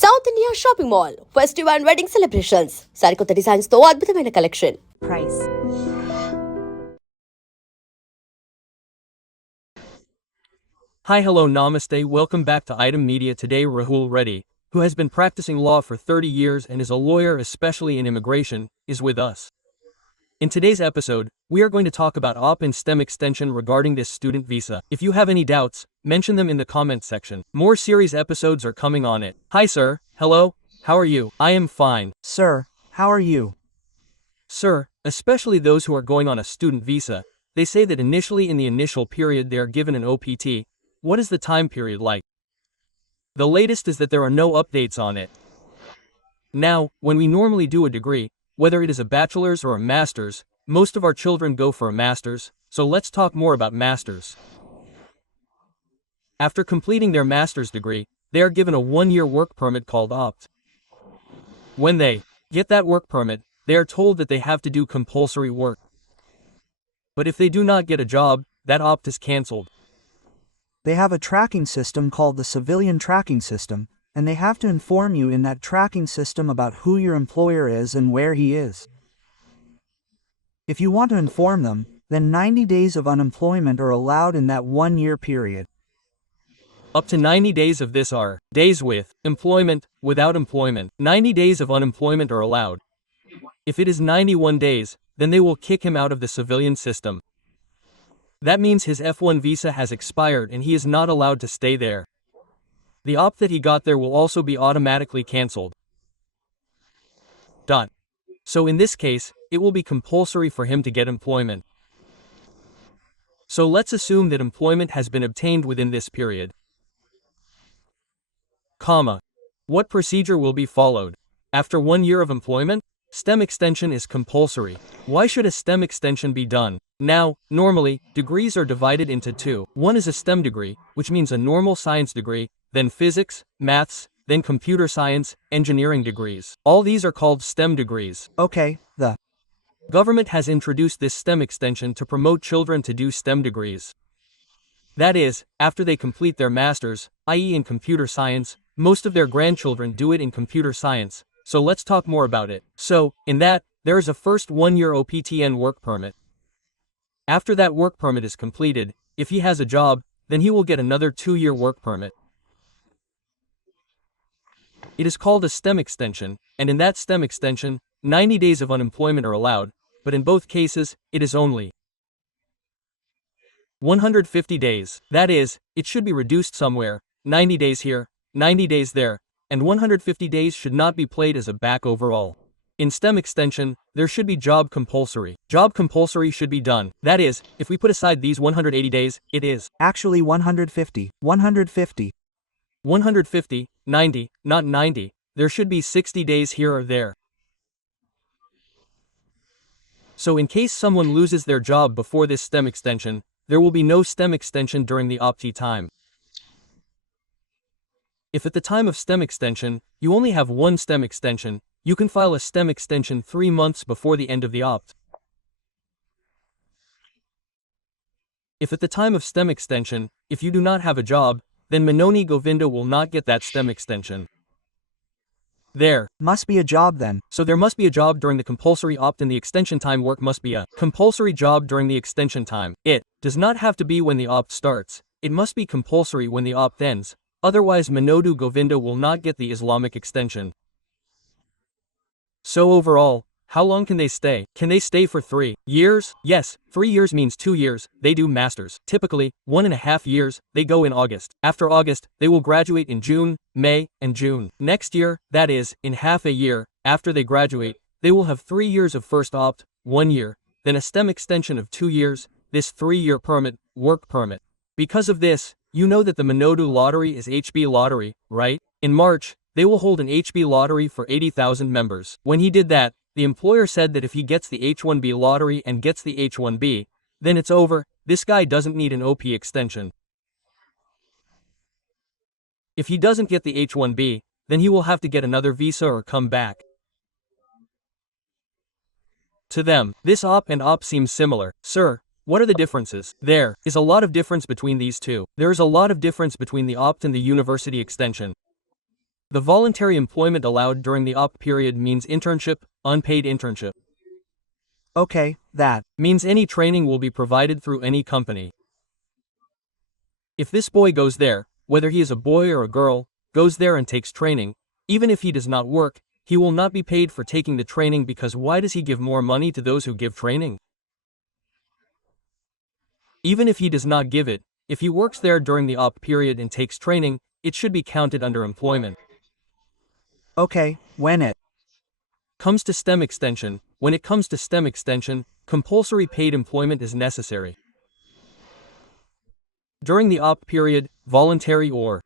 South India shopping mall festive and wedding celebrations సరికొత్త designs తో అద్భుతమైన collection. Price. Hi, hello, namaste, welcome back to iDreamVidhya. Today Rahul Reddy, who has been practicing law for 30 years and is a lawyer especially in immigration, is with us. In today's episode, we are going to talk about OP and STEM extension regarding this student visa. If you have any doubts, mention them in the comments section. More series episodes are coming on it. Hi sir, hello, how are you? I am fine. Sir, how are you? Sir, especially those who are going on a student visa, they say that initially in the initial period they are given an OPT. What is the time period like? The latest is that there are no updates on it. Now, when we normally do a degree, whether it is a bachelor's or a master's, most of our children go for a master's, so let's talk more about masters. After completing their master's degree, they are given a 1-year work permit called OPT. When they get that work permit, they are told that they have to do compulsory work. But if they do not get a job, that OPT is cancelled. They have a tracking system called the civilian tracking system, and they have to inform you in that tracking system about who your employer is and where he is. If you want to inform them, then 90 days of unemployment are allowed in that 1-year period. Up to 90 days of this are days with employment, without employment. 90 days of unemployment are allowed. If it is 91 days, then they will kick him out of the civilian system. That means his F1 visa has expired and he is not allowed to stay there. The OPT that he got there will also be automatically cancelled. So in this case, it will be compulsory for him to get employment. So let's assume that employment has been obtained within this period. What procedure will be followed? After 1 year of employment, STEM extension is compulsory. Why should a STEM extension be done? Now, normally, degrees are divided into two. One is a STEM degree, which means a normal science degree, then physics, maths, then computer science, engineering degrees. All these are called STEM degrees. Okay, the government has introduced this STEM extension to promote children to do STEM degrees. That is, after they complete their masters, i.e. in computer science, most of their grandchildren do it in computer science. So let's talk more about it. So, in that, there is a first 1-year OPTN work permit. After that work permit is completed, if he has a job, then he will get another 2-year work permit. It is called a STEM extension, and in that STEM extension, 90 days of unemployment are allowed, but in both cases, it is only 150 days. That is, it should be reduced somewhere, 90 days here, 90 days there, and 150 days should not be played as a back overall. In STEM extension, there should be job compulsory. Job compulsory should be done. That is, if we put aside these 180 days, it is actually 150. 150. 150, 90, not 90. There should be 60 days here or there. So in case someone loses their job before this STEM extension, there will be no STEM extension during the OPT time. If at the time of STEM extension, you only have one STEM extension, you can file a STEM extension 3 months before the end of the OPT. If at the time of STEM extension, if you do not have a job, then Manoni Govinda will not get that STEM extension. There must be a job then. So there must be a job during the compulsory OPT and the extension time work must be a compulsory job during the extension time. It does not have to be when the OPT starts. It must be compulsory when the OPT ends. Otherwise Manodu Govinda will not get the Islamic extension. So overall, how long can they stay? Can they stay for 3 years? Yes, 3 years means 2 years, they do masters. Typically, 1.5 years, they go in August. After August, they will graduate in June, May, and June. Next year, that is, in half a year, after they graduate, they will have 3 years of first OPT, 1 year, then a STEM extension of 2 years, this 3-year permit, work permit. Because of this, you know that the Manodu lottery is HB lottery, right? In March, they will hold an HB lottery for 80,000 members. When he did that, the employer said that if he gets the H1B lottery and gets the H1B, then it's over, this guy doesn't need an OP extension. If he doesn't get the H1B, then he will have to get another visa or come back. To them, this OP and OP seems similar. Sir, what are the differences? There is a lot of difference between these two. There is a lot of difference between the OPT and the university extension. The voluntary employment allowed during the opt period means internship, unpaid internship. Okay, that. Means any training will be provided through any company. If this boy goes there, whether he is a boy or a girl, goes there and takes training, even if he does not work, he will not be paid for taking the training because why does he give more money to those who give training? Even if he does not give it, if he works there during the opt period and takes training, it should be counted under employment. Okay, when it Comes to STEM extension, when it comes to STEM extension, compulsory paid employment is necessary. During the opt period, voluntary or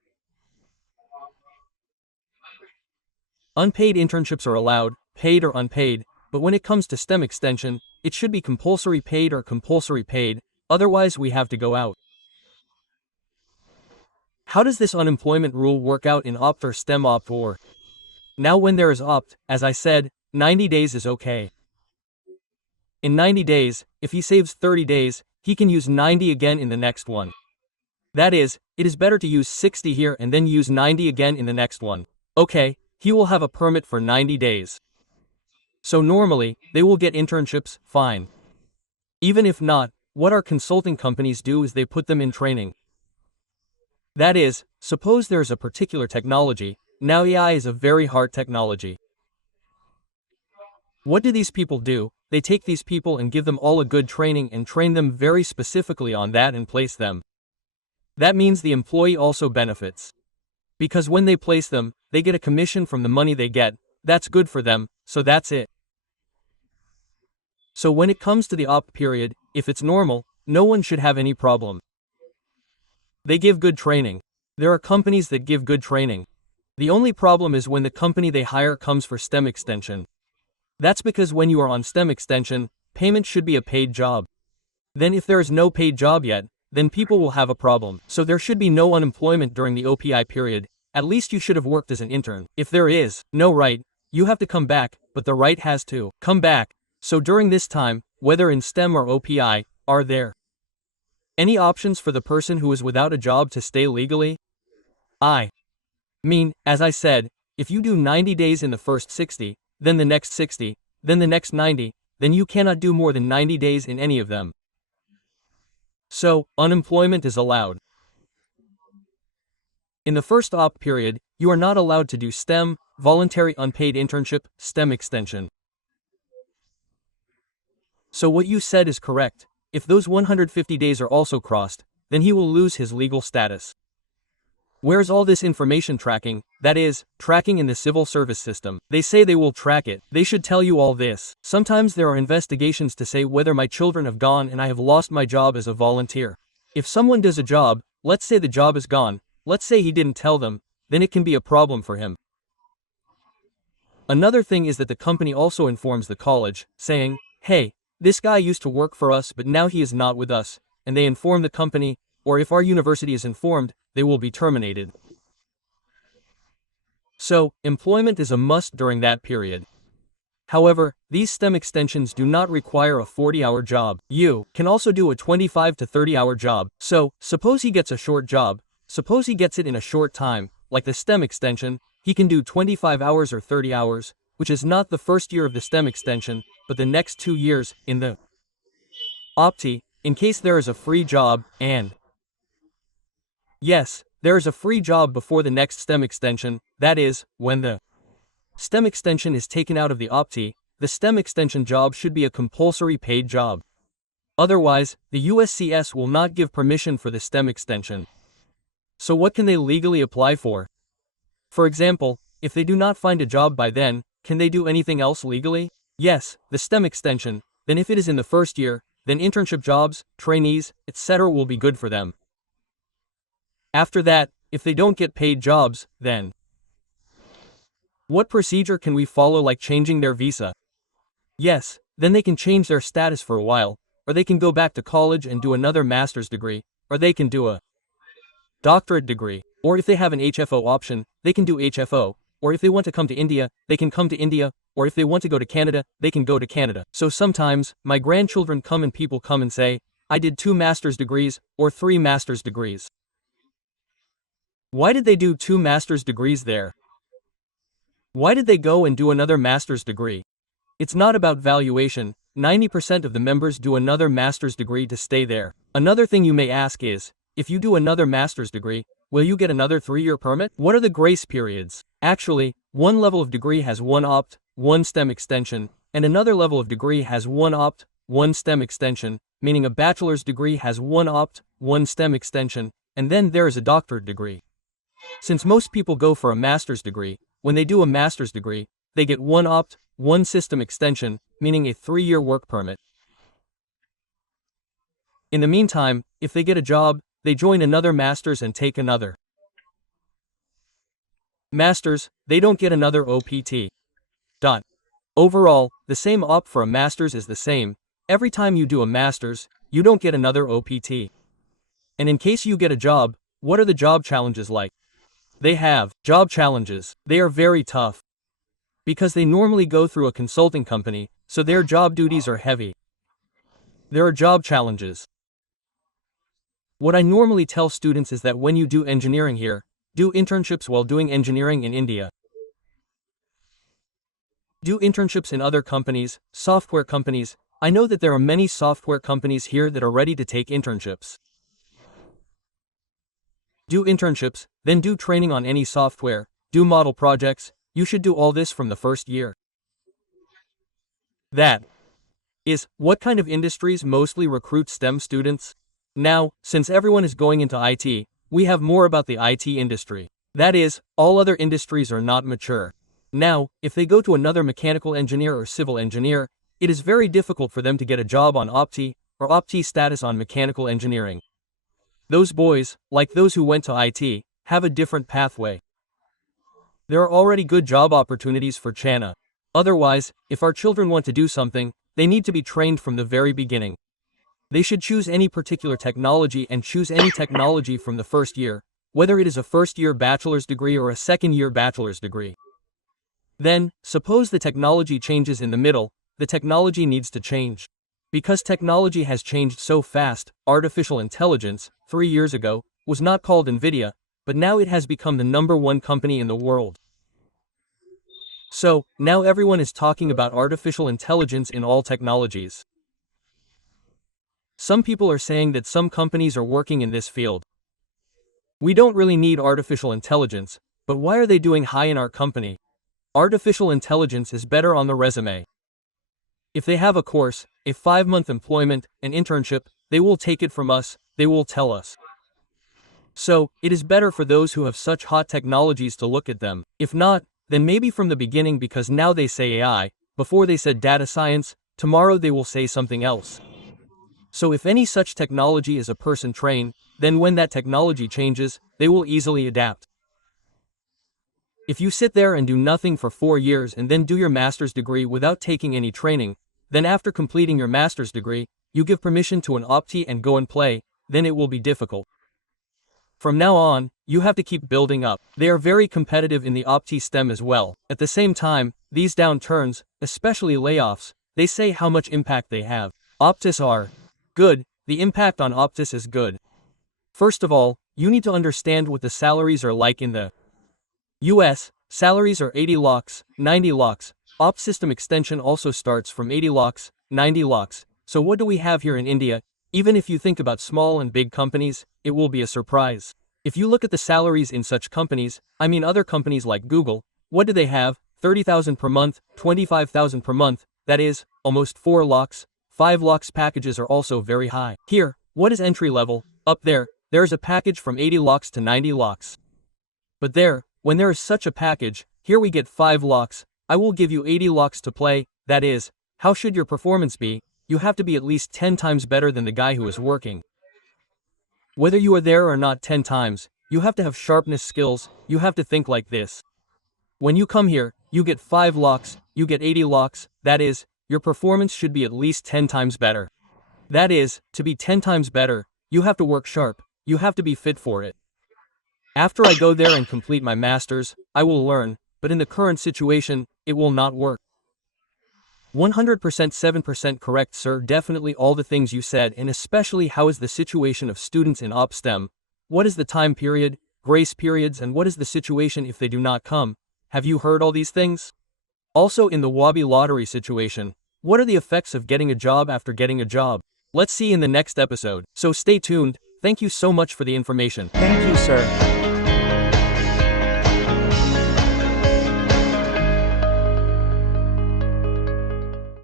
unpaid internships are allowed, paid or unpaid, but when it comes to STEM extension, it should be compulsory paid or compulsory paid, otherwise we have to go out. How does this unemployment rule work out in opt or STEM opt or? Now when there is opt, as I said, 90 days is okay. In 90 days, if he saves 30 days, he can use 90 again in the next one. That is, it is better to use 60 here and then use 90 again in the next one. Okay, he will have a permit for 90 days. So normally, they will get internships, fine. Even if not, what our consulting companies do is they put them in training. That is, suppose there is a particular technology, now AI is a very hard technology. What do these people do? They take these people and give them all a good training and train them very specifically on that and place them. That means the employee also benefits. Because when they place them, they get a commission from the money they get, that's good for them, so that's it. So when it comes to the opt period, if it's normal, no one should have any problem. They give good training. There are companies that give good training. The only problem is when the company they hire comes for STEM extension. That's because when you are on STEM extension, payment should be a paid job. Then if there is no paid job yet, then people will have a problem. So there should be no unemployment during the OPI period, at least you should have worked as an intern. If there is no right, you have to come back, but the right has to come back. So during this time, whether in STEM or OPI, are there any options for the person who is without a job to stay legally? I mean, as I said, if you do 90 days in the first 60, then the next 60, then the next 90, then you cannot do more than 90 days in any of them. So, unemployment is allowed. In the first opt period, you are not allowed to do STEM, voluntary unpaid internship, STEM extension. So what you said is correct. If those 150 days are also crossed, then he will lose his legal status. Where's all this information tracking, that is, tracking in the civil service system? They say they will track it. They should tell you all this. Sometimes there are investigations to say whether my children have gone and I have lost my job as a volunteer. If someone does a job, let's say the job is gone, let's say he didn't tell them, then it can be a problem for him. Another thing is that the company also informs the college, saying, hey, this guy used to work for us but now he is not with us, and they inform the company, or if our university is informed, they will be terminated. So, employment is a must during that period. However, these STEM extensions do not require a 40-hour job. You can also do a 25 to 30-hour job. So, suppose he gets a short job, suppose he gets it in a short time, like the STEM extension, he can do 25 hours or 30 hours, which is not the first year of the STEM extension, but the next 2 years, in the OPTI, in case there is a free job, and yes, there is a free job before the next STEM extension, that is, when the STEM extension is taken out of the OPTI, the STEM extension job should be a compulsory paid job. Otherwise, the USCS will not give permission for the STEM extension. So what can they legally apply for? For example, if they do not find a job by then, can they do anything else legally? Yes, the STEM extension, then if it is in the first year, then internship jobs, trainees, etc. will be good for them. After that, if they don't get paid jobs, then what procedure can we follow, like changing their visa? Yes, then they can change their status for a while, or they can go back to college and do another master's degree, or they can do a doctorate degree, or if they have an HFO option, they can do HFO, or if they want to come to India, they can come to India, or if they want to go to Canada, they can go to Canada. So sometimes, my grandchildren come and people come and say, I did 2 master's degrees, or 3 master's degrees. Why did they do 2 master's degrees there? Why did they go and do another master's degree? It's not about valuation. 90% of the members do another master's degree to stay there. Another thing you may ask is, if you do another master's degree, will you get another 3-year permit? What are the grace periods? Actually, one level of degree has one opt, one STEM extension, and another level of degree has one opt, one STEM extension, meaning a bachelor's degree has one opt, one STEM extension, and then there is a doctorate degree. Since most people go for a master's degree, when they do a master's degree, they get one opt, one system extension, meaning a 3-year work permit. In the meantime, if they get a job, they join another master's and take another master's, they don't get another OPT. Overall, the same opt for a master's is the same. Every time you do a master's, you don't get another OPT. And in case you get a job, what are the job challenges like? They have job challenges. They are very tough. Because they normally go through a consulting company, so their job duties are heavy. There are job challenges. What I normally tell students is that when you do engineering here, do internships while doing engineering in India. Do internships in other companies, software companies. I know that there are many software companies here that are ready to take internships. Do internships, then do training on any software, do model projects. You should do all this from the first year. That is, what kind of industries mostly recruit STEM students? Now, since everyone is going into IT, we have more about the IT industry. That is, all other industries are not mature. Now, if they go to another mechanical engineer or civil engineer, it is very difficult for them to get a job on OPT or OPT status on mechanical engineering. Those boys, like those who went to IT, have a different pathway. There are already good job opportunities for China. Otherwise, if our children want to do something, they need to be trained from the very beginning. They should choose any particular technology and choose any technology from the first year, whether it is a first-year bachelor's degree or a second-year bachelor's degree. Then, suppose the technology changes in the middle, the technology needs to change. Because technology has changed so fast, artificial intelligence, 3 years ago, was not called NVIDIA, but now it has become the #1 company in the world. So, now everyone is talking about artificial intelligence in all technologies. Some people are saying that some companies are working in this field. We don't really need artificial intelligence, but why are they doing high in our company? Artificial intelligence is better on the resume. If they have a course, a 5-month employment, an internship, they will take it from us, they will tell us. So, it is better for those who have such hot technologies to look at them. If not, then maybe from the beginning, because now they say AI, before they said data science, tomorrow they will say something else. So if any such technology is a person trained, then when that technology changes, they will easily adapt. If you sit there and do nothing for 4 years and then do your master's degree without taking any training, then after completing your master's degree, you give permission to an OPT and go and play, then it will be difficult. From now on, you have to keep building up. They are very competitive in the OPT STEM as well. At the same time, these downturns, especially layoffs, they say how much impact they have. Optis are good. The impact on Optis is good. First of all, you need to understand what the salaries are like in the US. Salaries are 80 lakhs, 90 lakhs. Opt system extension also starts from 80 lakhs, 90 lakhs. So what do we have here in India? Even if you think about small and big companies, it will be a surprise. If you look at the salaries in such companies, I mean other companies like Google, what do they have? 30,000 per month, 25,000 per month, that is, almost 4 lakhs. 5 lakhs packages are also very high. Here, what is entry level? Up there is a package from 80 lakhs to 90 lakhs. But there, when there is such a package, here we get 5 lakhs, I will give you 80 lakhs to play, that is, how should your performance be? You have to be at least 10 times better than the guy who is working. Whether you are there or not 10 times, you have to have sharpness skills, you have to think like this. When you come here, you get 5 lakhs, you get 80 lakhs, that is, your performance should be at least 10 times better. That is, to be 10 times better, you have to work sharp, you have to be fit for it. After I go there and complete my master's, I will learn, but in the current situation, it will not work. 100% 7% correct, sir. Definitely all the things you said, and especially how is the situation of students in OP STEM? What is the time period, grace periods, and what is the situation if they do not come? Have you heard all these things? Also, in the Wabi lottery situation, what are the effects of getting a job after getting a job? Let's see in the next episode, so stay tuned. Thank you so much for the information. Thank you, sir.